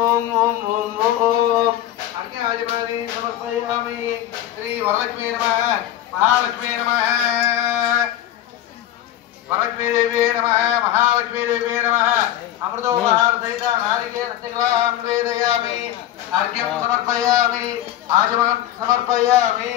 ओम ओम ओम ओम अर्घ्यादिपादि समर्पयामि श्री वरलक्ष्मी नमः महालक्ष्मी नमः वरलक्ष्मी देवी नमः महालक्ष्मी देवी नमः अमृतोपहार सहित नारिकेलस्तिग्लां निवेदयामि अर्घ्यं समर्पयामि आचमनं समर्पयामि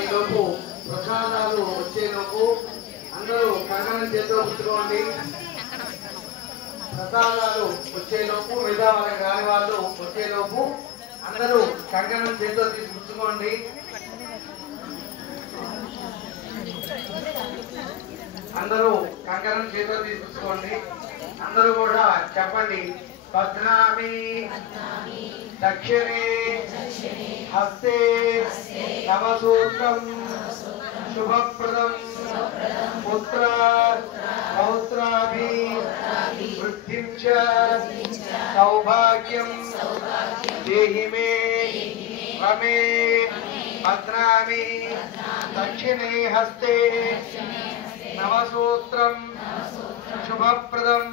ఈలోపు ప్రసాదాలు వచ్చేలోపు అందరూ కంకణం చేతిలో పుచ్చుకోండి. ప్రసాదాలు వచ్చేలోపు మిగతా వాళ్ళకి రాని వాళ్ళు వచ్చేలోపు అందరూ కంకణం చేతిలో తీసి పుచ్చుకోండి. అందరూ కంకణం చేతిలో తీసుకొచ్చుకోండి. అందరూ కూడా చెప్పండి. పద్నామి దక్షిణే హస్తే నవసూత్రం శుభప్రదం పుత్ర పౌత్రాభి వృద్ధిం చ సౌభాగ్యం దేహి మే రమే. పద్నామి దక్షిణే హస్తే నవసూత్రం శుభప్రదం